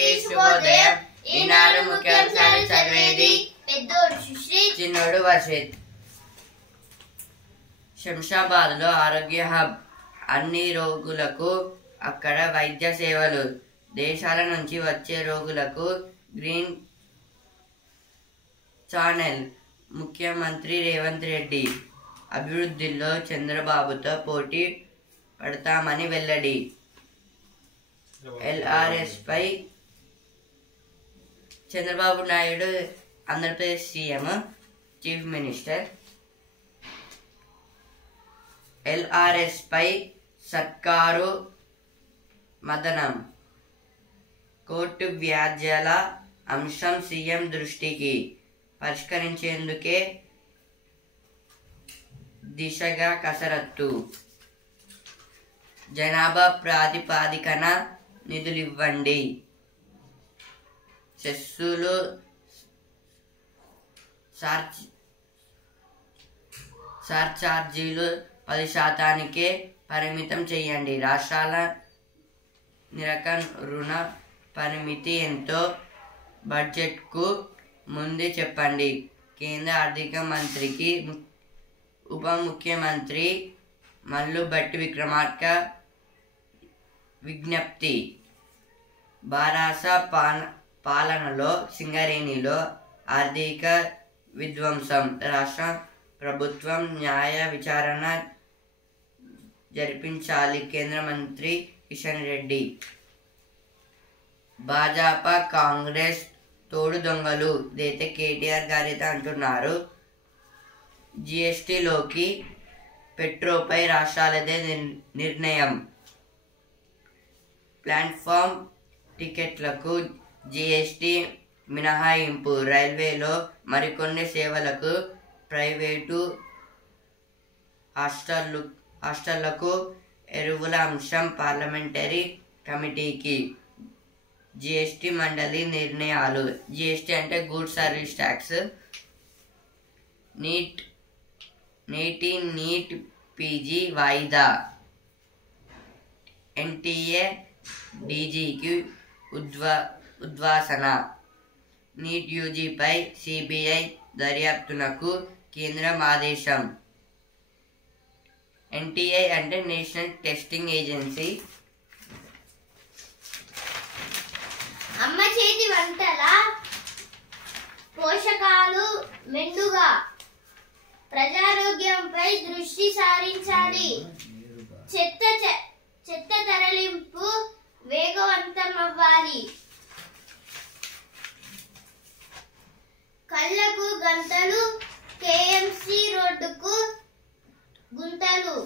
అందరికీ శుభోదయం. ఈనాడు ముఖ్యాంశాలు చదివేది పెద్దోడు సుశ్రీత్, చిన్నోడు వర్షిత్. శంషాబాద్ లో ఆరోగ్య హబ్, అన్ని రోగులకు అక్కడ వైద్య సేవలు. దేశాల నుంచి వచ్చే రోగులకు గ్రీన్ ఛానెల్. ముఖ్యమంత్రి రేవంత్ రెడ్డి అభివృద్ధిలో చంద్రబాబుతో పోటీ పడతామని వెల్లడి. LRS పై Chandrababu Naidu Andhra Pradesh CM chief minister. LRS పై సర్కారు మదనం. కోర్టు వ్యాజ్యాల అంశం సీఎం దృష్టికి పరిష్కరించేందుకే దిశగా కసరత్తు. జనాభా ప్రాతిపాదికన నిధులివ్వండి. సెస్సులు సర్ఛార్జీలు 10% పరిమితం చేయండి. రాష్ట్రాల నిరక రుణ పరిమితి ఎంతో బడ్జెట్కు ముందే చెప్పండి. కేంద్ర ఆర్థిక మంత్రికి ఉప ముఖ్యమంత్రి మల్లుభట్టి విక్రమార్క విజ్ఞప్తి. బారాస పాలనలో సింగరేణిలో ఆర్థిక విధ్వంసం. రాష్ట్ర ప్రభుత్వం న్యాయ విచారణ జరిపించాలి. కేంద్ర మంత్రి కిషన్ రెడ్డి. భాజపా కాంగ్రెస్ తోడు దొంగలు దైతే కేటీఆర్ గారైతే అంటున్నారు. GSTలోకి పెట్రోపై రాష్ట్రాలదే నిర్ణయం. ప్లాట్ఫామ్ టికెట్లకు GST మినహాయింపు. రైల్వేలో మరికొన్ని సేవలకు ప్రైవేటు హాస్టళ్లకు ఎరువుల అంశం పార్లమెంటరీ కమిటీకి. GST మండలి నిర్ణయాలు. GST అంటే goods service tax. NEET PG వాయిదా. NTA DGకి ఉద్వాసన. నీట్ UGపై CBI దర్యాప్తునకు కేంద్రం ఆదేశం. NTA అంటే నేషనల్ టెస్టింగ్ ఏజెన్సీ. అమ్మ చేతి వంటల పోషకాలు మెండుగా. ప్రజారోగ్యంపై దృష్టి సారించాలి. చెత్త తరలింపు వేగవంతమవ్వాలి. కళ్ళకు గంటలు, KMC రోడ్డుకు గుంతలు.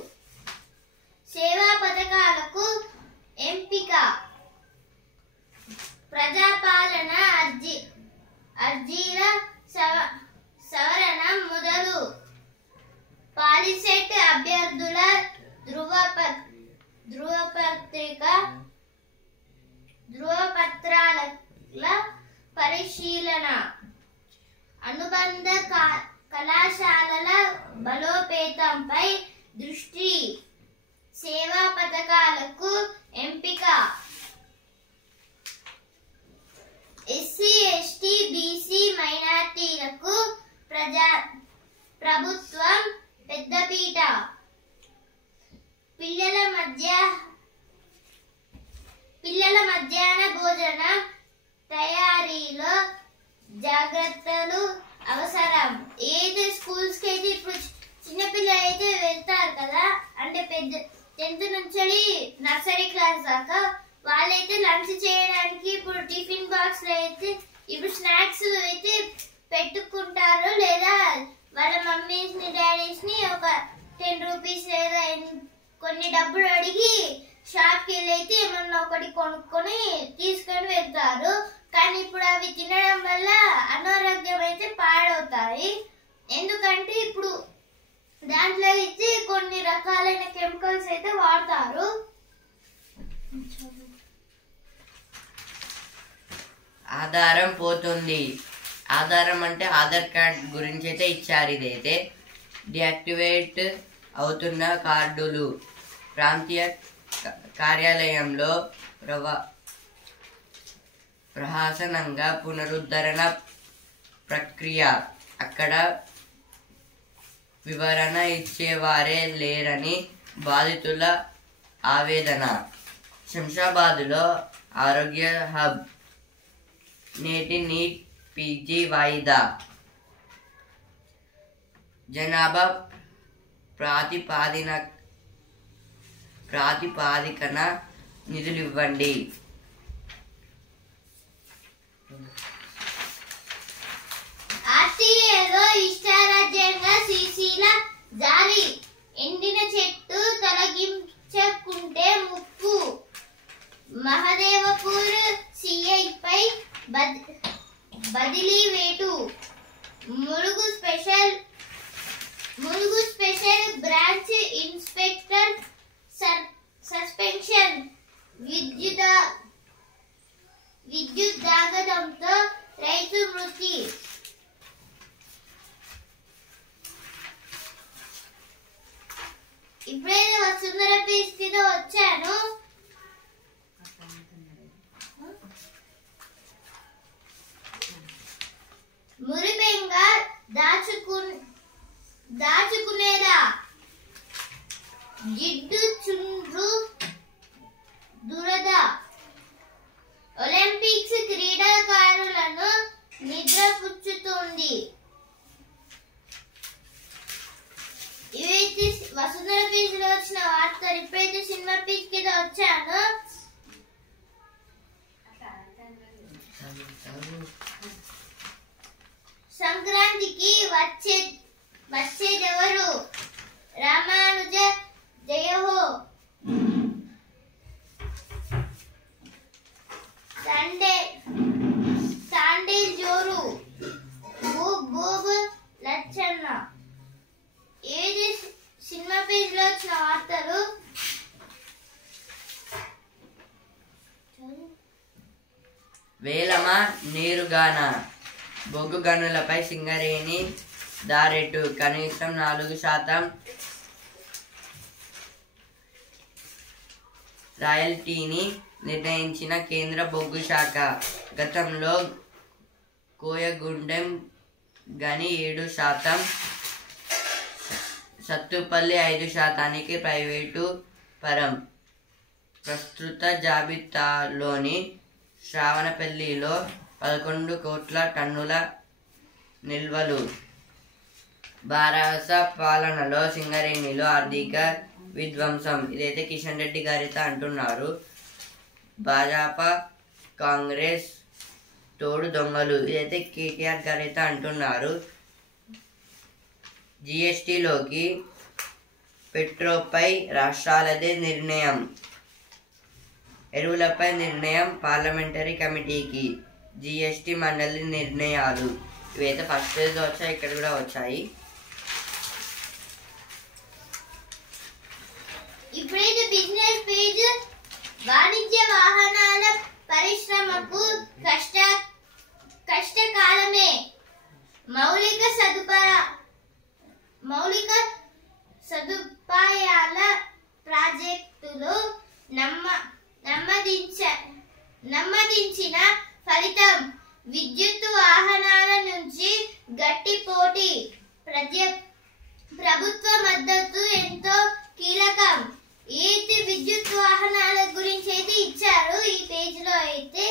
సేవా పథకాలకు ఎంపిక. ప్రజాపాలన అర్జీల సవరణ మొదలు. పాలిసెట్ అభ్యర్థుల ధృవపత్రాల పరిశీలన. అనుబంధ కళాశాలల బలోపేతంపై దృష్టి. సేవా పథకాలకు ఎంపిక. SC, ST, BC మైనార్టీలకు ప్రభుత్వం పెద్దపీట. పిల్లల మధ్యాహ్న భోజన తయారీలో జాగ్రత్తలు అవసరం. ఏదైతే స్కూల్స్ కి అయితే ఇప్పుడు చిన్నపిల్లలు అయితే వెళ్తారు కదా, అంటే 10th నుంచి నర్సరీ క్లాస్ దాకా, వాళ్ళైతే లంచ్ చేయడానికి ఇప్పుడు టిఫిన్ బాక్స్ లో అయితే ఇప్పుడు స్నాక్స్ అయితే పెట్టుకుంటారు. లేదా వాళ్ళ మమ్మీస్ ని డాడీస్ ని ఒక 10 రూపీస్ లేదా కొన్ని డబ్బులు అడిగి షాప్ కి వెళ్ళి అయితే ఏమన్నా ఒకటి కొనుక్కొని తీసుకొని వెళ్తారు. కానీ ఇప్పుడు అవి తినడం వల్ల అనారోగ్యం అయితే పాడవుతాయి. ఎందుకంటే ఇప్పుడు దాంట్లో అయితే కొన్ని రకాలైన కెమికల్స్ అయితే వాడతారు. ఆధారం పోతుంది. ఆధారం అంటే ఆధార్ కార్డ్ గురించి అయితే ఇచ్చారు. ఇదైతే డియాక్టివేట్ అవుతున్న కార్డులు. ప్రాంతీయ కార్యాలయంలో ప్రహసనంగా పునరుద్ధరణ ప్రక్రియ. అక్కడ వివరణ ఇచ్చేవారే లేరని బాధితుల ఆవేదన. శంషాబాద్లో ఆరోగ్య హబ్, నేటి నీట్ పీజీ వాయిదా. జనాభా ప్రాతిపాదికన నిధులివ్వండి. ఆస్ట్రేలియాలో ఇష్టారాజ్యంగా సీసీల జారీ. ఎండిన చెట్టు తొలగించకుంటే ముప్పు. మహదేవపూర్ సిఐపై బదిలీ వేటు. Mulugu special branch inspector suspension. విద్యుత్ దాగడంతో రైతు మృతి. ఇప్పుడైతే వసుంధర పీస్ కింద వచ్చాను. మురిపెంగా దాచుకునేదా. జిడ్డు చుండ్రు దురద. ఒలింపిక్స్ క్రీడాకారులను నిద్రపుచ్చుతుంది. ఇవైతే వసుంధర పీస్ లో వచ్చిన వార్తలు. ఇప్పుడైతే సినిమా పీస్ కింద వచ్చాను. సంక్రాంతికి వచ్చేదెవరు? రామానుజ జయహో. శాండిల్ జోరు. బూబు లచ్చన్న. ఏది సినిమా పేజ్ లో వచ్చిన వార్తలు. వేలమ నీరుగాన. బొగ్గు గనులపై సింగరేణి దారెట్టు. కనీసం 4% రాయల్టీని నిర్ణయించిన కేంద్ర బొగ్గు శాఖ. గతంలో కోయగుండెం గని 7%, సత్తుపల్లి 5% ప్రైవేటు పరం. ప్రస్తుత జాబితాలోని శ్రావణపల్లిలో 11 కోట్ల టన్నుల నిల్వలు. బారాస పాలనలో సింగరేణిలో ఆర్థిక విధ్వంసం. ఇదైతే కిషన్ రెడ్డి గారైతే అంటున్నారు. భాజపా కాంగ్రెస్ తోడు దొంగలు. ఇదైతే కేటీఆర్ గారైతే అంటున్నారు. జిఎస్టీలోకి పెట్రోపై రాష్ట్రాలదే నిర్ణయం. ఎరువులపై నిర్ణయం పార్లమెంటరీ కమిటీకి. జిఎస్టీ మండలి నిర్ణయాలు. ఇవైతే ఫస్ట్ పేజ్ వచ్చాయి, ఇక్కడ కూడా వచ్చాయి. ఇప్పుడైతే బిజినెస్ పేజ్. వాణిజ్య వాహనాల పరిశ్రమకు కష్టకాలమే. మౌలిక సదుపాయాల ప్రాజెక్టులు నమ్మదించిన ఫలితం. విద్యుత్ వాహనాల నుంచి గట్టి పోటీ. ప్రభుత్వ మద్దతు ఎంతో కీలకం. అయితే విద్యుత్ వాహనాల గురించి అయితే ఇచ్చారు ఈ పేజ్ లో. అయితే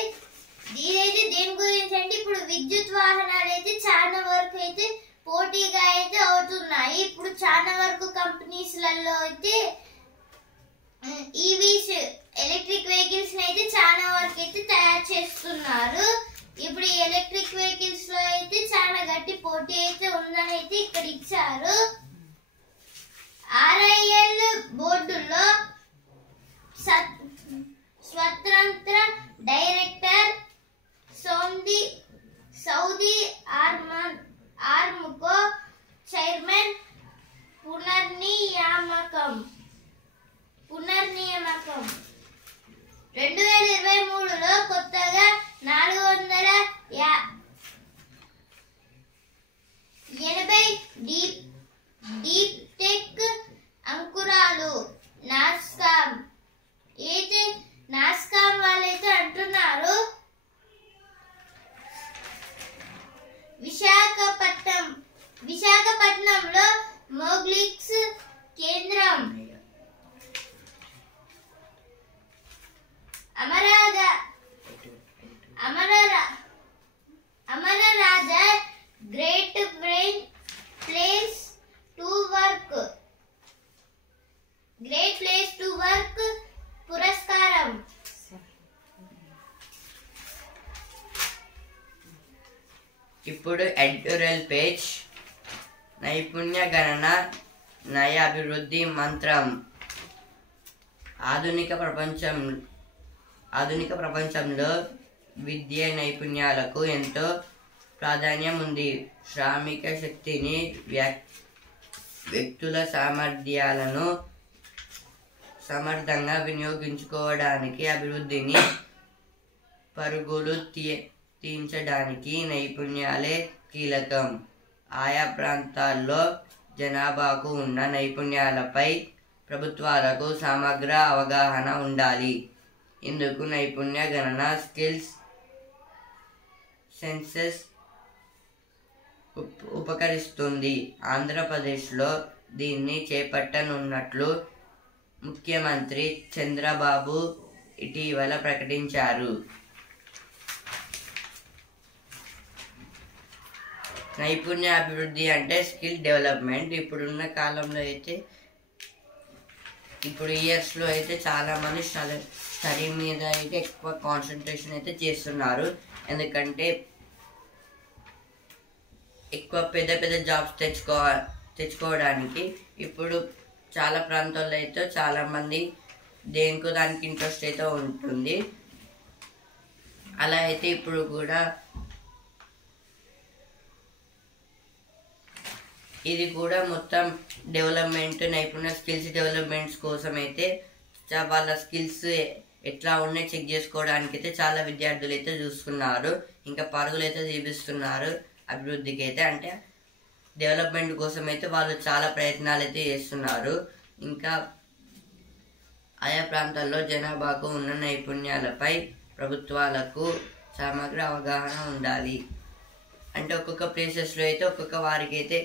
ఇదైతే దేని గురించి అంటే ఇప్పుడు విద్యుత్ వాహనాలు అయితే చాలా వరకు అయితే పోటీగా అయితే అవుతున్నాయి. ఇప్పుడు చాలా వరకు కంపెనీస్లలో అయితే ఈవీస్, ఎలక్ట్రిక్ వెహికల్స్ అయితే చాలా వరకు అయితే తయారు చేస్తున్నారు. ఇప్పుడు ఈ ఎలక్ట్రిక్ వెహికల్స్ లో అయితే చాలా గట్టి పోటీ అయితే ఉందని అయితే ఇక్కడ ఇచ్చారు. RIL బోర్డులో స్వతంత్ర డైరెక్టర్ సౌదీ ఆర్మ్కో చైర్మన్ పునర్నియామకం. 2023లో కొత్తగా 4 ఇప్పుడు ఎడిటోరియల్ పేజ్. నైపుణ్య గణన నయ అభివృద్ధి మంత్రం. ఆధునిక ప్రపంచంలో విద్య నైపుణ్యాలకు ఎంతో ప్రాధాన్యం ఉంది. శ్రామిక శక్తిని, వ్యక్తుల సామర్థ్యాలను సమర్థంగా వినియోగించుకోవడానికి, అభివృద్ధిని పరుగులు తీయించడానికి నైపుణ్యాలే కీలకం. ఆయా ప్రాంతాల్లో జనాభాకు ఉన్న నైపుణ్యాలపై ప్రభుత్వాలకు సమగ్ర అవగాహన ఉండాలి. ఇందుకు నైపుణ్య గణన స్కిల్స్ సెన్సస్ ఉపకరిస్తుంది. ఆంధ్రప్రదేశ్లో దీన్ని చేపట్టనున్నట్లు ముఖ్యమంత్రి చంద్రబాబు ఇటీవల ప్రకటించారు. నైపుణ్య అభివృద్ధి అంటే స్కిల్ డెవలప్మెంట్. ఇప్పుడున్న కాలంలో అయితే ఇప్పుడు ఇయర్స్లో అయితే చాలామంది స్టడీ మీద అయితే ఎక్కువ కాన్సన్ట్రేషన్ అయితే చేస్తున్నారు. ఎందుకంటే ఎక్కువ పెద్ద పెద్ద జాబ్స్ తెచ్చుకోవడానికి ఇప్పుడు చాలా ప్రాంతాల్లో అయితే చాలామంది దేనికో దానికి ఇంట్రెస్ట్ అయితే ఉంటుంది. అలా అయితే ఇప్పుడు కూడా ఇది కూడా మొత్తం డెవలప్మెంట్, నైపుణ్య స్కిల్స్ డెవలప్మెంట్స్ కోసం అయితే వాళ్ళ స్కిల్స్ ఎట్లా ఉన్నాయి చెక్ చేసుకోవడానికి అయితే చాలా విద్యార్థులు అయితే చూస్తున్నారు. ఇంకా పరుగులు అయితే చూపిస్తున్నారు అభివృద్ధికి అయితే. అంటే డెవలప్మెంట్ కోసం అయితే వాళ్ళు చాలా ప్రయత్నాలు అయితే చేస్తున్నారు. ఇంకా ఆయా ప్రాంతాల్లో జనాభాకు ఉన్న నైపుణ్యాలపై ప్రభుత్వాలకు సమగ్ర అవగాహన ఉండాలి. అంటే ఒక్కొక్క ప్లేసెస్లో అయితే ఒక్కొక్క వారికి అయితే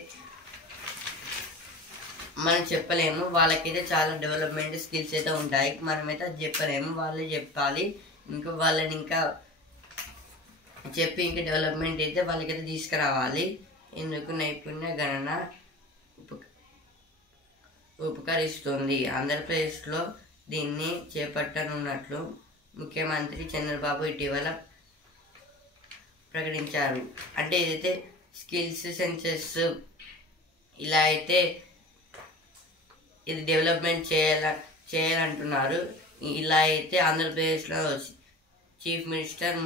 మనం చెప్పలేము. వాళ్ళకైతే చాలా డెవలప్మెంట్ స్కిల్స్ అయితే ఉంటాయి, మనమైతే అది చెప్పలేము, వాళ్ళే చెప్పాలి. ఇంకా వాళ్ళని ఇంకా చెప్పి ఇంకా డెవలప్మెంట్ అయితే వాళ్ళకైతే తీసుకురావాలి. ఇందుకు నైపుణ్య గణన ఉపకరిస్తుంది. ఆంధ్రప్రదేశ్లో దీన్ని చేపట్టనున్నట్లు ముఖ్యమంత్రి చంద్రబాబు ఇటీవల ప్రకటించారు. అంటే ఇదైతే స్కిల్స్ సెన్సెస్ ఇలా అయితే ఇది డెవలప్మెంట్ చేయాలంటున్నారు. ఇలా అయితే ఆంధ్రప్రదేశ్లో చీఫ్ మినిస్టర్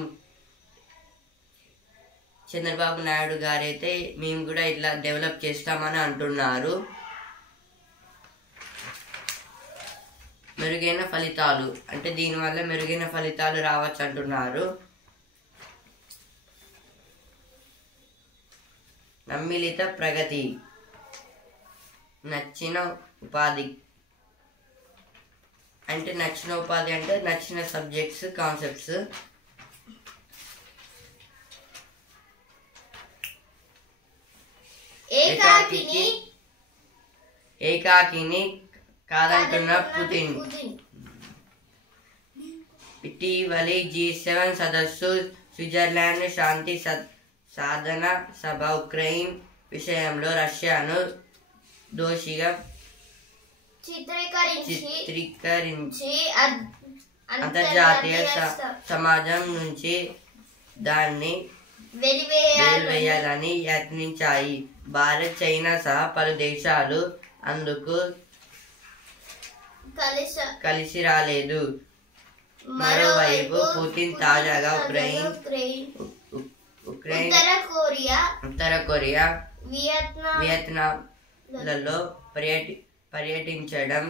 చంద్రబాబు నాయుడు గారు అయితే మేము కూడా ఇట్లా డెవలప్ చేస్తామని అంటున్నారు. మెరుగైన ఫలితాలు అంటే దీనివల్ల మెరుగైన ఫలితాలు రావచ్చు అంటున్నారు. నమ్మిలిత ప్రగతి. నచ్చిన ఉపాధి అంటే నచ్చిన సబ్జెక్ట్స్, కాన్సెప్ట్స్. ఏకాకిని కాదంటున్న పుతిన్. ఇటీవలి G7 సదస్సు స్విట్జర్లాండ్ శాంతి సాధన సభ ఉక్రెయిన్ విషయంలో రష్యాను దోషిగా చిత్రీకరించి అంతర్జాతీయ సమాజం నుంచి దాన్ని వెలివేయాలని యత్నించాయి. భారత్, చైనా సహా పలు దేశాలు అందుకు కలిసి రాలేదు. మరోవైపు పుతిన్ తాజాగా ఉక్రెయిన్, ఉత్తర కొరియా, వియత్నాంలలో పర్యటించడం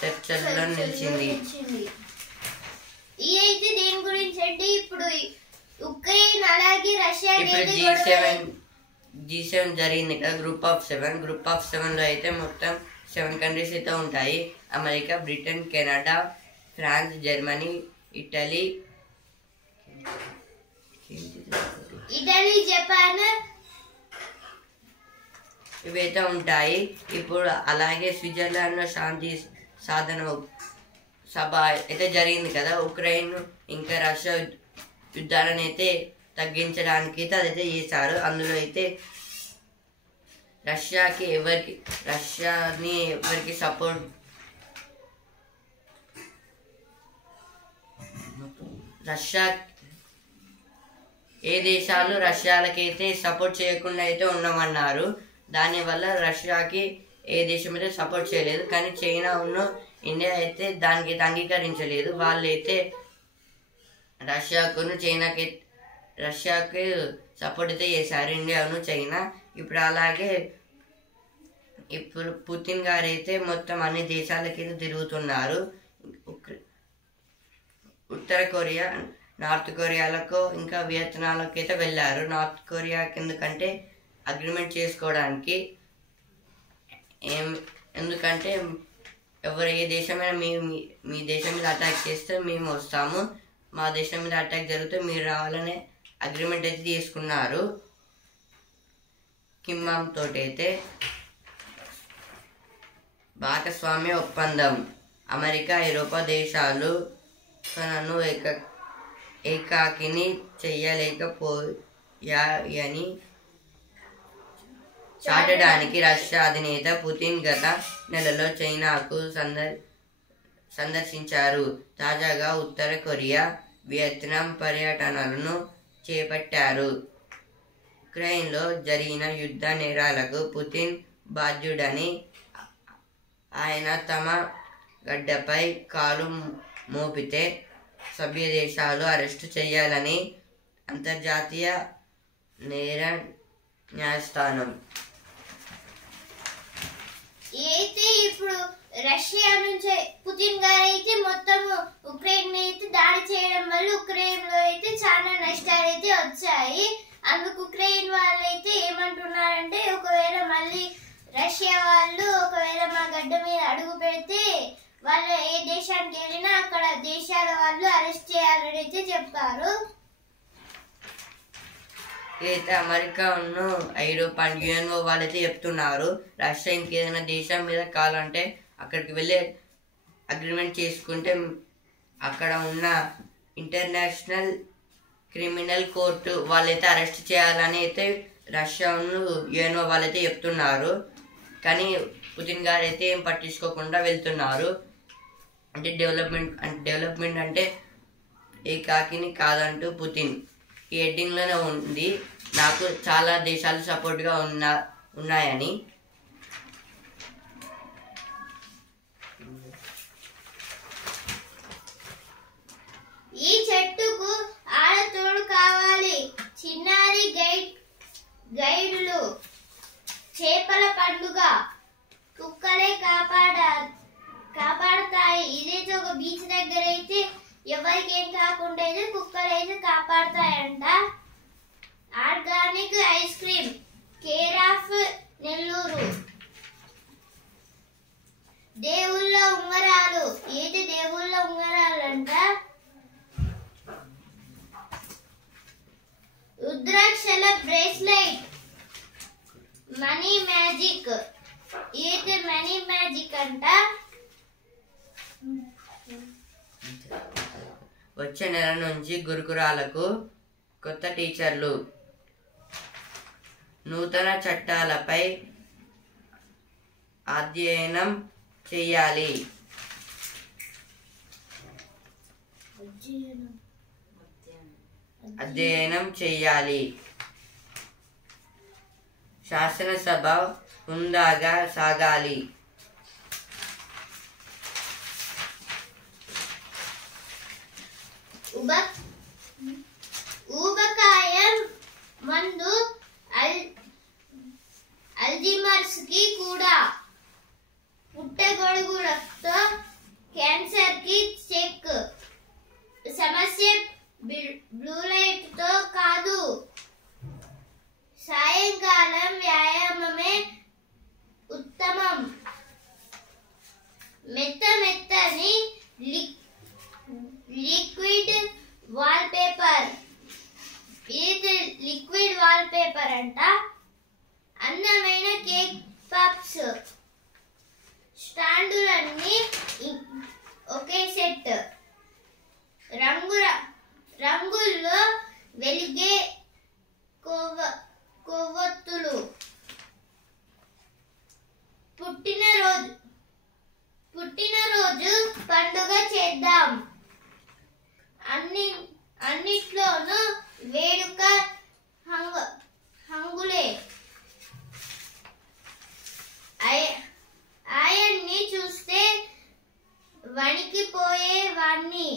చర్చల్లో నిలిచింది. ఇప్పుడు G7 జరిగింది కదా, గ్రూప్ ఆఫ్ 7 లో అయితే మొత్తం 7 కంట్రీస్ అయితే ఉంటాయి. America, Britain, Canada, France, Germany, Italy, Japan ఇవైతే ఉంటాయి. ఇప్పుడు అలాగే స్విట్జర్లాండ్ లో శాంతి సాధన సభ అయితే జరిగింది కదా. ఉక్రెయిన్ ఇంకా రష్యా యుద్ధాలను అయితే తగ్గించడానికి అయితే అదైతే చేశారు. అందులో అయితే రష్యాని ఎవరికి సపోర్ట్ ఏ దేశాలు రష్యాలకైతే సపోర్ట్ చేయకుండా అయితే ఉన్నామన్నారు. దానివల్ల రష్యాకి ఏ దేశం అయితే సపోర్ట్ చేయలేదు. కానీ చైనా ఇండియా అయితే దానికి అంగీకరించలేదు. వాళ్ళైతే రష్యాకు సపోర్ట్ అయితే చేశారు, ఇండియాను చైనా. ఇప్పుడు పుతిన్ గారు అయితే మొత్తం అన్ని దేశాలకైతే తిరుగుతున్నారు. ఉత్తర కొరియా, నార్త్ కొరియాలకు ఇంకా వియత్నాంకి అయితే వెళ్ళారు. నార్త్ కొరియాకి ఎందుకంటే అగ్రిమెంట్ చేసుకోవడానికి. ఎందుకంటే ఏ దేశమైనా మీ దేశం మీద అటాక్ చేస్తే మేము వస్తాము, మా దేశం మీద అటాక్ జరిగితే మీరు రావాలనే అగ్రిమెంట్ అయితే తీసుకున్నారు కిమ్మామ్ తోటి. అయితే భాగస్వామ్య ఒప్పందం. అమెరికా, ఐరోపా దేశాలు తనను ఏకాకిని చెయ్యలేకపోయాయని చాటడానికి రష్యా అధినేత పుతిన్ గత నెలలో చైనాకు సందర్శించారు. తాజాగా ఉత్తర కొరియా, వియత్నాం పర్యటనలను చేపట్టారు. ఉక్రెయిన్లో జరిగిన యుద్ధ నేరాలకు పుతిన్ బాధ్యుడని ఆయన తమ గడ్డపై కాలు మోపితే సభ్య దేశాలు అరెస్టు చేయాలని అంతర్జాతీయ నేర న్యాయస్థానం. అయితే ఇప్పుడు రష్యా నుంచి పుతిన్ గారు అయితే మొత్తం ఉక్రెయిన్ అయితే దాడి చేయడం వల్ల ఉక్రెయిన్ లో అయితే చాలా నష్టాలు అయితే వచ్చాయి. అందుకు ఉక్రెయిన్ వాళ్ళు అయితే ఏమంటున్నారంటే ఒకవేళ మళ్ళీ రష్యా వాళ్ళు ఒకవేళ మా గడ్డ మీద అడుగు పెడితే వాళ్ళు ఏ దేశానికి వెళ్ళినా అక్కడ దేశాల వాళ్ళు అరెస్ట్ చేయాలని అయితే చెప్తారు. అయితే అమెరికా ఐరోపా యుఎన్ఓ వాళ్ళైతే చెప్తున్నారు రష్యా ఇంకేదైనా దేశం మీద కావాలంటే అక్కడికి వెళ్ళి అగ్రిమెంట్ చేసుకుంటే అక్కడ ఉన్న ఇంటర్నేషనల్ క్రిమినల్ కోర్టు వాళ్ళైతే అరెస్ట్ చేయాలని అయితే రష్యా యుఎన్ఓ వాళ్ళైతే చెప్తున్నారు. కానీ పుతిన్ గారు అయితే ఏం పట్టించుకోకుండా వెళ్తున్నారు. అంటే డెవలప్మెంట్ అంటే ఏకాకిని కాదంటూ పుతిన్ ఈ హెడ్డింగ్లోనే ఉంది. నాకు చాలా దేశాలు సపోర్ట్గా ఉన్నాయని. ఈ చెట్టుకు ఆడతోడు కావాలి, చిన్నారి గైడ్లు, చేపల పండుగ, కుక్కలే కాపాడతాయి. ఇదైతే ఒక బీచ్ దగ్గర అయితే ఎవరికి ఏం కాకుండా అయితే కుక్కలు అయితే కాపాడతాయంట. Organic ice cream, care of Nellore. దేవుళ్ళ ఉంగరాలు, ఏది దేవుళ్ళ ఉంగరాలు అంట. రుద్రాక్షల బ్రేస్లెట్, మనీ మ్యాజిక్, ఏది మనీ మ్యాజిక్ అంట. వచ్చే నెల నుంచి గురుకులాలకు కొత్త టీచర్లు. నూతన చట్టాలపై అధ్యయనం చేయాలి. శాసనసభ హుందాగా సాగాలి. ఊబకాయం మందు అల్జీమర్స్ కి కూడా. పుట్టగొడుగులతో క్యాన్సర్ కి చెక్. సమస్య బ్లూ లైట్ తో కాదు, సాయంకాలం వ్యాయామమే ఉత్తమం. మెత్తని లిక్విడ్ వాల్ పేపర్, ఇది లిక్విడ్ వాల్ పేపర్ అంట. అందమైన కేక్ పప్స్, స్టాండులన్నీ ఒకే సెట్. రంగుల్లో వెలిగే కొవ్వొత్తులు. పుట్టినరోజు పండుగ చేద్దాం. అన్నిట్లోనూ వేడుక హంగులే ఆయన్ని చూస్తే వణికిపోయేవాణ్ణి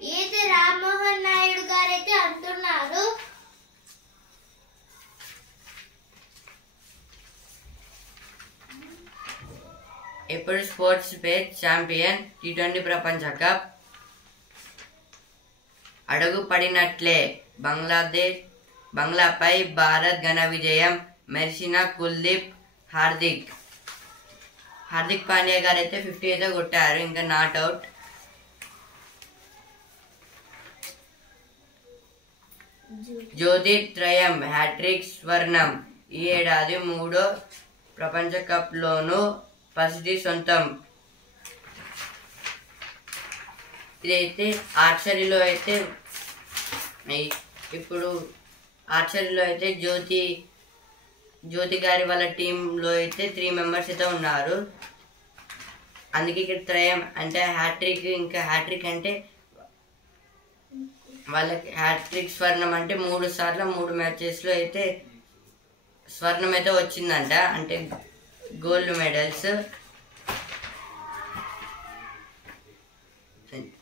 అయితే రామ్మోహన్ నాయుడు గారైతే అంటున్నారు. ఇప్పుడు స్పోర్ట్స్ పేజ్ ఛాంపియన్ T20 ప్రపంచ కప్ అడుగు పడినట్లే బంగ్లాపై భారత్ ఘన విజయం. మెర్సినా కుల్దీప్ హార్దిక్ పాండ్యా గారు అయితే 50 అయితే కొట్టారు, ఇంకా నాట్ అవుట్. జ్యోతిర్త్రయం హ్యాట్రిక్ స్వర్ణం. ఈ ఏడాది 3వ ప్రపంచ కప్ లోనూ పసిడి సొంతం. ఇదైతే ఆర్చరీలో అయితే ఇప్పుడు ఆర్చరీలో అయితే జ్యోతి గారి వాళ్ళ టీంలో అయితే 3 మెంబర్స్ అయితే ఉన్నారు. అందుకే ఇక్కడ త్రయం అంటే హ్యాట్రిక్. ఇంకా హ్యాట్రిక్ అంటే వాళ్ళకి హ్యాట్రిక్ స్వర్ణం అంటే 3 సార్లు 3 మ్యాచెస్లో అయితే స్వర్ణం అయితే వచ్చిందంట, అంటే గోల్డ్ మెడల్స్.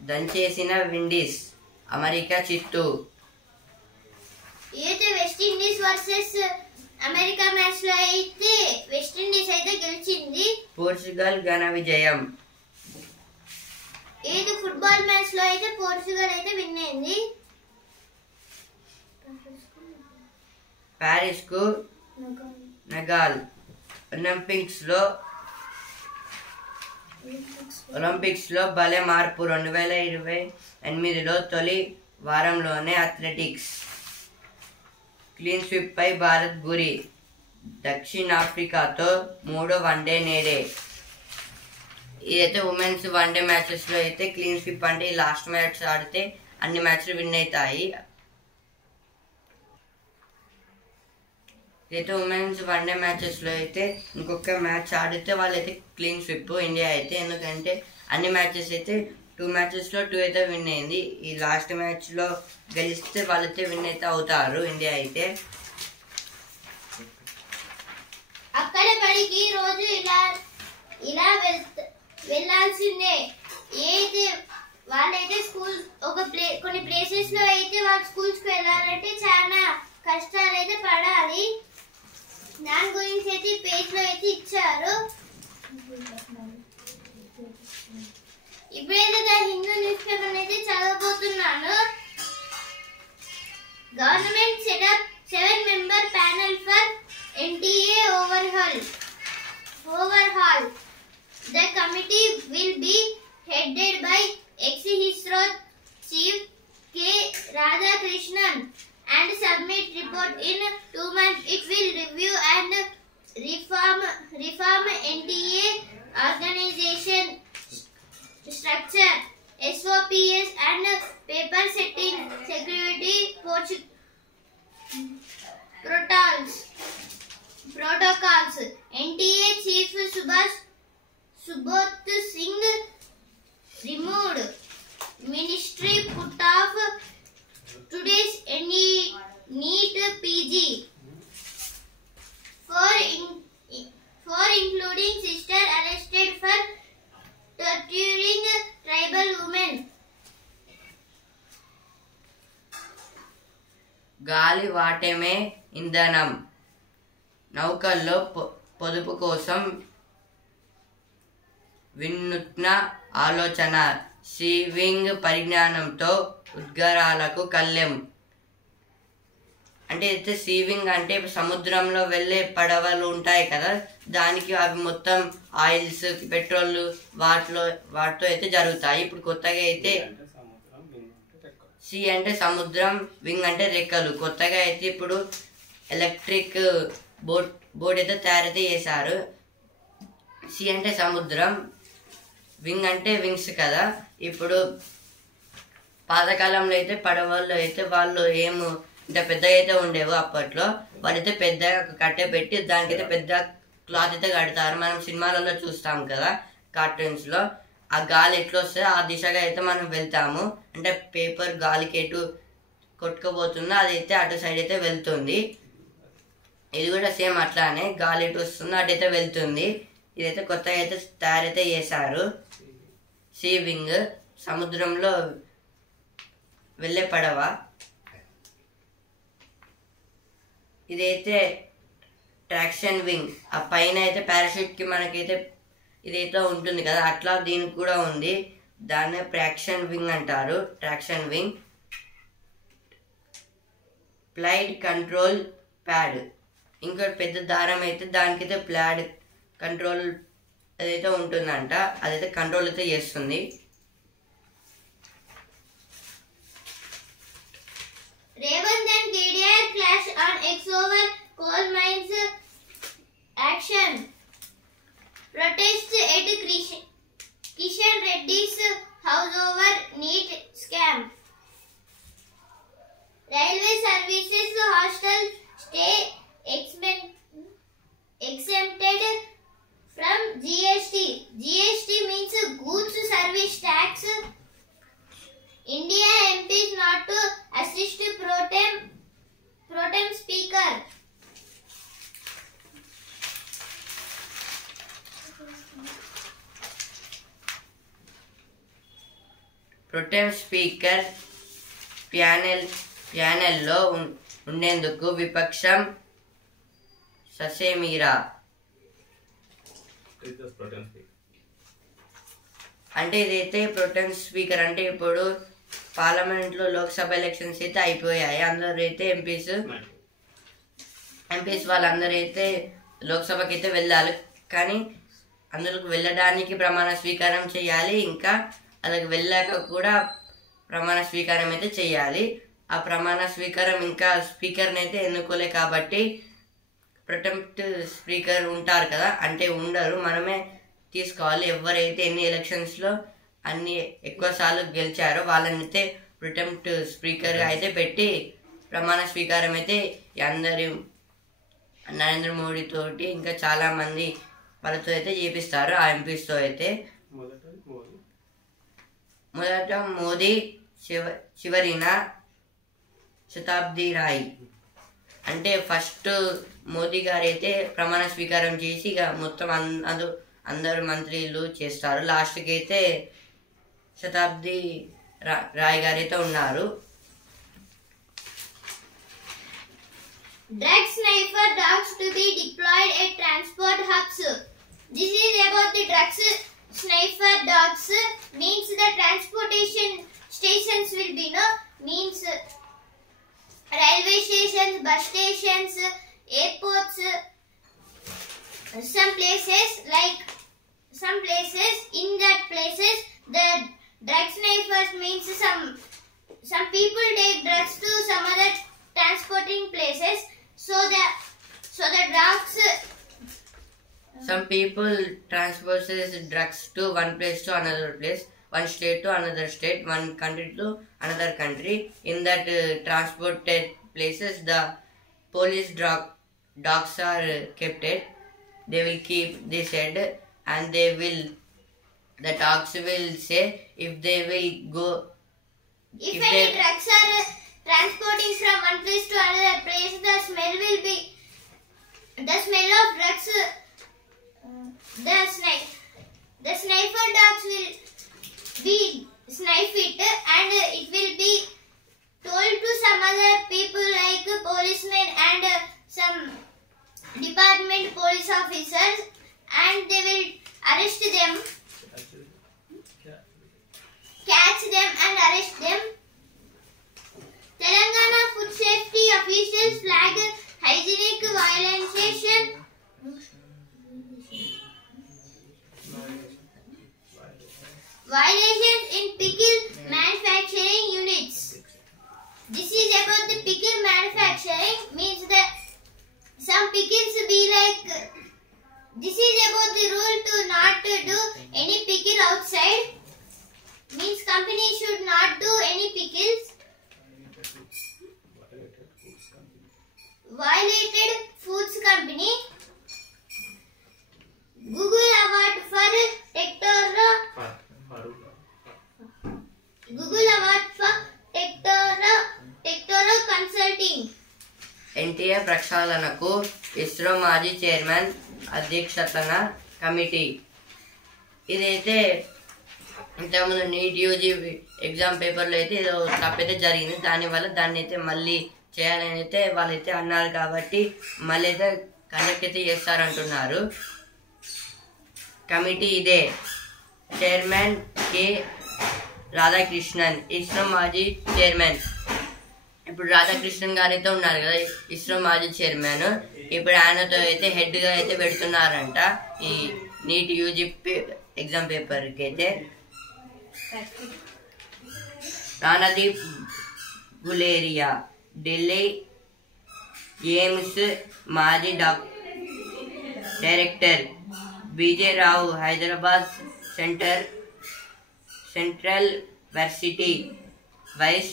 దంచేసిన విండీస్ అమెరికా చిత్తు. అయితే వెస్టిండీస్ వర్సెస్ అమెరికా మ్యాచ్ లో అయితే వెస్టిండీస్ అయితే గెలిచింది. పోర్చుగల్ ఘన విజయం. ఏది ఫుట్బాల్ మ్యాచ్ లో అయితే పోర్చుగల్ అయితే విన్ అయింది. ప్యారిస్ కు నగాల్. ఒలింపిక్స్ లో భలే మార్పు. 2028లో తొలి వారంలోనే అథ్లెటిక్స్ క్లీన్ స్వీప్ పై భారత్ గురి. దక్షిణాఫ్రికాతో 3వ వన్డే నేడే. ఇదైతే ఉమెన్స్ వన్డే మ్యాచెస్ లో అయితే క్లీన్ స్వీప్ అంటే లాస్ట్ మ్యాచ్ ఆడితే అన్ని మ్యాచ్లు విన్ అవుతాయి. ఇదైతే ఉమెన్స్ వన్డే మ్యాచెస్ లో అయితే ఇంకొక మ్యాచ్ ఆడితే వాళ్ళైతే క్లీన్ స్వీప్ ఇండియా అయితే. ఎందుకంటే అన్ని మ్యాచెస్ అయితే 2 మ్యాచెస్లో 2 అయితే విన్ అయింది. ఈ లాస్ట్ మ్యాచ్లో గెలిస్తే వాళ్ళైతే విన్ అయితే అవుతారు ఇండియా అయితే. అక్కడ పడికి రోజు ఇలా వెళ్ళాల్సిందే. అయితే వాళ్ళైతే స్కూల్ కొన్ని ప్లేసెస్ లో అయితే వాళ్ళ స్కూల్స్ కి వెళ్ళాలంటే చాలా కష్టాలు అయితే పడాలి. దాని గురించి అయితే పేజ్ లో అయితే ఇచ్చారు. ఇప్పుడైతే ద హిందూ న్యూస్ పేపర్ అయితే చదవబోతున్నాను. Government setup 7-member panel for NTA overhaul. The committee will be headed by ex-ISRO Chief K. Radhakrishnan and submit report in 2 months. It will review and reform NTA organization structure, SOPs and paper setting, security protocols. NTA Chief Subodh Singh removed. Ministry put off today's NEET PG for including sister arrested for torturing tribal women. గాలి వాటమే ఇంధనం. నౌకల్లో పొదుపు కోసం వినూత్న ఆలోచన. Sewing పరిజ్ఞానంతో ఉద్గారాలకు కళ్ళెం. అంటే అయితే sewing అంటే సముద్రంలో వెళ్ళే పడవలు ఉంటాయి కదా, దానికి అవి మొత్తం ఆయిల్స్ పెట్రోల్ వాటితో అయితే జరుగుతాయి. ఇప్పుడు కొత్తగా అయితే సి అంటే సముద్రం, వింగ్ అంటే రెక్కలు. కొత్తగా అయితే ఇప్పుడు ఎలక్ట్రిక్ బోట్ అయితే తయారైతే చేశారు. సి అంటే సముద్రం, వింగ్ అంటే వింగ్స్ కదా. ఇప్పుడు పాతకాలంలో అయితే పడవల్లో అయితే వాళ్ళు ఇంత పెద్దగా అయితే ఉండేవు అప్పట్లో. వాళ్ళైతే పెద్దగా కట్టె పెట్టి దానికైతే పెద్ద క్లాత్ అయితే కడతారు. మనం సినిమాలలో చూస్తాం కదా, కార్టూన్స్లో. ఆ గాలి ఎట్లా వస్తే ఆ దిశగా అయితే మనం వెళ్తాము. అంటే పేపర్ గాలికి ఎటు కొట్టుకోబోతుందో అదైతే అటు సైడ్ అయితే వెళ్తుంది. ఇది కూడా సేమ్ అట్లానే గాలి ఇటు వస్తుందో అటైతే వెళ్తుంది. ఇదైతే కొత్తగా అయితే తయారైతే చేశారు. సీ వింగ్, సముద్రంలో వెళ్ళే పడవ. ఇదైతే ట్రాక్షన్ వింగ్, ఆ పైన అయితే పారాషూట్కి మనకైతే ఇదైతే ఉంటుంది కదా, అట్లా దీనికి కూడా ఉంది. దాన్ని ట్రాక్షన్ వింగ్ అంటారు. Traction wing. Flight control pad, ఇంకోటి పెద్ద దారం అయితే దానికైతే ప్లాడ్ కంట్రోల్ అదైతే ఉంటుందంట, అదైతే కంట్రోల్ అయితే చేస్తుంది. Revant and KDR clash on X over coal mines action. Protest at Kishan Reddy's house over NEET scam. Railway services hostel stay exempted from GST. GST means goods service tax. India MPs not to assist pro tem speaker. Pro tem speaker ప్యానెల్లో ఉండేందుకు విపక్షం ససేమిరా. అంటే ఇదైతే pro tem speaker అంటే ఇప్పుడు పార్లమెంట్లో Lok Sabha elections అయితే అయిపోయాయి. అందరూ అయితే ఎంపీస్ వాళ్ళందరూ అయితే లోక్సభకి అయితే వెళ్ళాలి. కానీ అందులోకి వెళ్ళడానికి ప్రమాణ స్వీకారం చేయాలి. ఇంకా అలాగే వెళ్ళాక కూడా ప్రమాణ స్వీకారం అయితే చేయాలి. ఆ ప్రమాణ స్వీకారం ఇంకా స్పీకర్ని అయితే ఎన్నుకోలే కాబట్టి ప్రొటెంప్ట్ స్పీకర్ ఉంటారు కదా, అంటే ఉండరు, మనమే తీసుకోవాలి. ఎవరైతే ఎన్ని ఎలక్షన్స్లో అన్ని ఎక్కువ సార్లు గెలిచారో వాళ్ళనైతే ప్రొటెంప్ట్ స్పీకర్గా అయితే పెట్టి ప్రమాణ స్వీకారం అయితే అందరి నరేంద్ర మోడీ తోటి ఇంకా చాలామంది వాళ్ళతో అయితే చేపిస్తారు. ఆ ఎంపీస్తో అయితే మొదట మోదీ చివరిన శతాబ్ది రాయ్, అంటే ఫస్ట్ మోదీ గారు అయితే ప్రమాణ స్వీకారం చేసి ఇక మొత్తం అందరు మంత్రులు చేస్తారు. లాస్ట్కి అయితే శతాబ్ది రాయ్ గారు అయితే ఉన్నారు. Drug sniper dogs to be deployed at transport hubs. This is about the drugs sniper dogs. Means the transportation stations will be means railway stations, bus stations, airports. Some places in that places the drug snipers means some people take drugs to some other transporting places. So the drugs. Some people transport drugs to one place to another place, one state to another state, one country to another country. In that transported places, the police dogs are kept it. They will keep this head, and the dogs will say if they will go. If any drugs are transporting from one place to another place, the smell of drugs. The sniper dogs will be sniff it, and it will be told to some other people like policemen and some department police officers, and they will arrest them, catch them and arrest them. Telangana food safety officials flag hygienic violations in pickle manufacturing units. This is about the pickle manufacturing, means that some pickles be like, this is about the rule to not do any pickle outside, means company should not do any pickles. Violated Foods Company. Google Award for Google Award for Tectonic NTR ప్రక్షాళనకు ISRO మాజీ chairman అధ్యక్షతన committee. ఇదైతే ఇంతకుముందు NEET UG exam పేపర్లో అయితే ఏదో తప్పైతే జరిగింది, దానివల్ల దాన్ని అయితే మళ్ళీ చేయాలని అయితే వాళ్ళైతే అన్నారు కాబట్టి మళ్ళీ అయితే కండక్ట్ అయితే చేస్తారంటున్నారు. కమిటీ ఇదే. చైర్మన్ కె రాధాకృష్ణన్, ఇస్రో మాజీ చైర్మన్. ఇప్పుడు రాధాకృష్ణన్ గారు అయితే ఉన్నారు కదా ఇస్రో మాజీ చైర్మన్, ఇప్పుడు ఆయనతో అయితే హెడ్గా అయితే పెడుతున్నారంట ఈ నీట్ యూజీ ఎగ్జామ్ పేపర్కి అయితే. రాణదీప్ గులేరియా, ఢిల్లీ ఎయిమ్స్ మాజీ director. BJ Rao, Hyderabad central varsity vice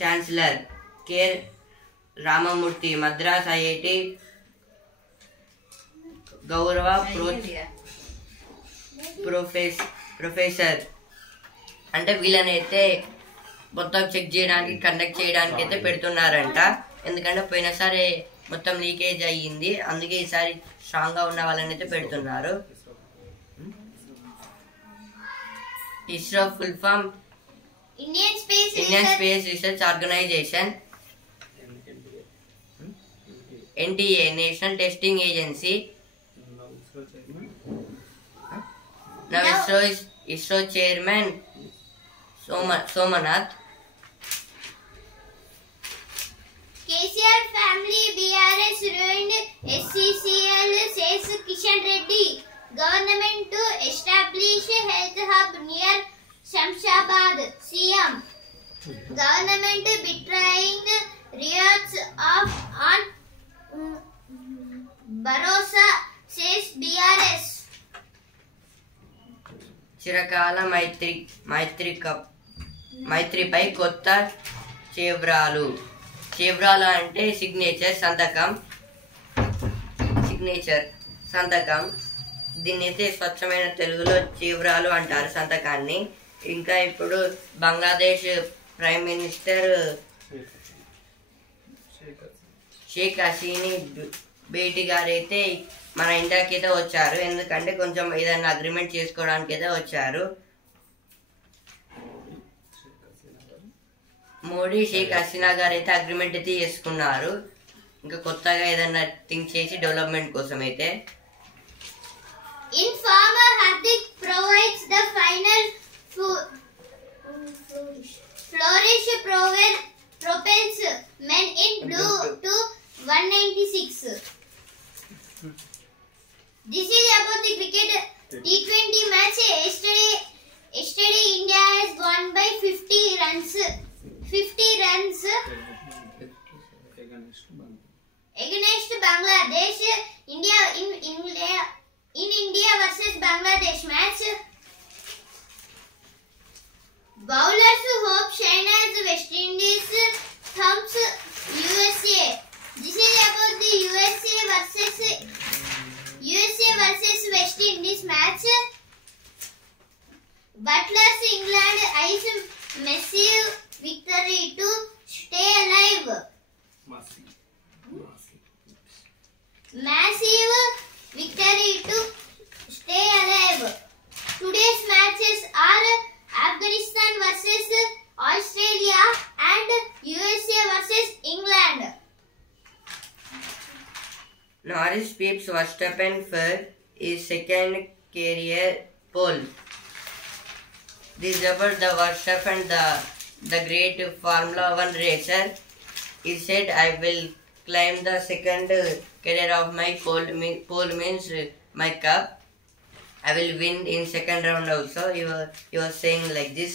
chancellor. K Ramamurthy, Madras IIT గౌరవ ప్రొఫెసర్. అంటే వీళ్ళనైతే మొత్తం చెక్ చేయడానికి కండక్ట్ చేయడానికి అయితే పెడుతున్నారంట. ఎందుకంటే పోయినసారి మొత్తం లీకేజ్ అయ్యింది, అందుకే ఈసారి స్ట్రాంగ్గా ఉన్న వాళ్ళని అయితే పెడుతున్నారు. ISRO full form Indian Space Research Organisation. NTA, National Testing Agency. Now ISRO chairman Somanath. KCR family BRS ruined SCCL, says Kishan Reddy. Government to establish health hub near Shamshabad. CM. Government betraying riots on Barossa, says BRS. చిరకాల మైత్రిపై కొత్త చేవ్రాలు. అంటే సంతకం. దీన్ని అయితే స్వచ్ఛమైన తెలుగులో చేవ్రాలు అంటారు సంతకాన్ని. ఇంకా ఇప్పుడు బంగ్లాదేశ్ ప్రైమ్ మినిస్టర్ షేక్ హసీనా బేటీ గారు అయితే మన ఇండియాకి అయితే వచ్చారు. ఎందుకంటే కొంచెం ఏదైనా అగ్రిమెంట్ చేసుకోవడానికి అయితే వచ్చారు. మోడీ షేక్ హసీనా గారు అయితే అగ్రిమెంట్ అయితే చేసుకున్నారు, ఇంకా కొత్తగా ఏదైనా థింక్ చేసి డెవలప్మెంట్ కోసం అయితే. Informer Hardik provides the final flourish propels men in blue to 196. This is about the cricket T20 match. Yesterday India has won by 50 runs against Bangladesh. In India versus Bangladesh match, bowlers hope China's West Indies thumps USA. This is about the USA versus West Indies match. Butler's England eyes massive victory to stay alive. Massive victory to stay alive. Today's matches are Afghanistan versus Australia and USA versus England. Norris beats Verstappen for his second career pole. This is about the Verstappen, the great Formula 1 racer. He said, "I will claim the second career of my pole means my cup. I will win in second round also." He was saying like this.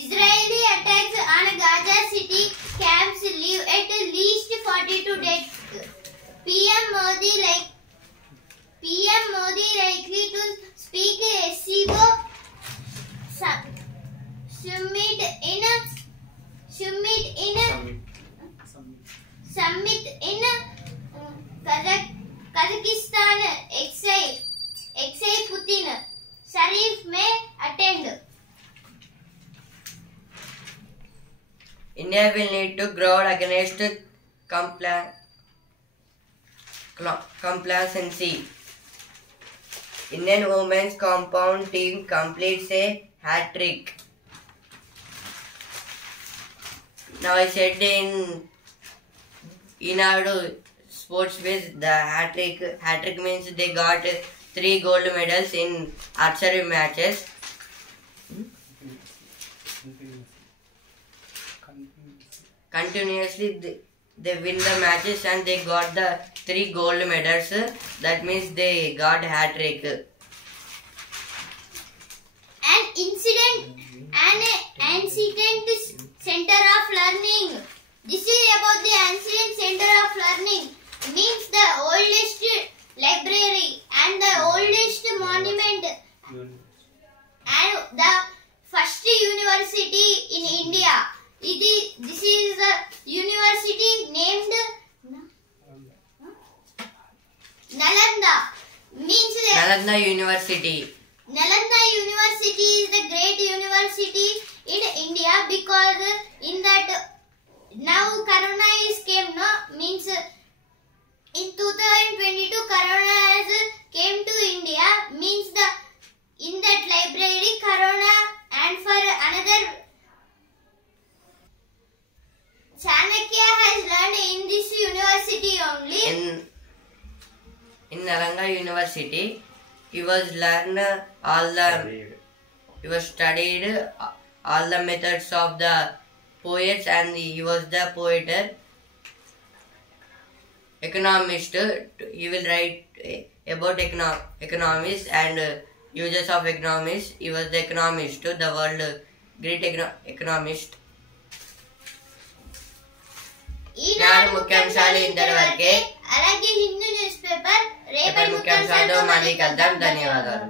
Israeli attacks on Gaza City camps leave at least 42 deaths. PM Modi likely to speak SCO summit in Kazakhstan. Xi Putin Sharif may attend. India will need to grow against complacency. Indian women's compound team completes a hat trick. Now I said in Inadu sports base, the hat trick means they got 3 gold medals in archery matches. Continuously they win the matches and they got the 3 gold medals. That means they got hat trick. An ancient center of learning. This is about the ancient center of learning. Means the oldest library and the oldest monument and the first university in India. This is the university named Nalanda. Means Nalanda University. Nalanda University is the great university in India because in that now Corona is came, no? Means in 2022 Corona has came to India. Means the in that library Corona and for another Chanakya has learned in this university only. In Nalanda University, he was studied all the methods of the poets, and he was the poet, economist. He will write about economics and uses of economics. He was the economist, the world great economist. ఈనాడు ముఖ్యాంశాలు ఇంతవరకే. అలాగే Hindu news paper రేపటి ముఖ్యాంశాలతో మళ్ళీ కలుద్దాం. ధన్యవాదాలు.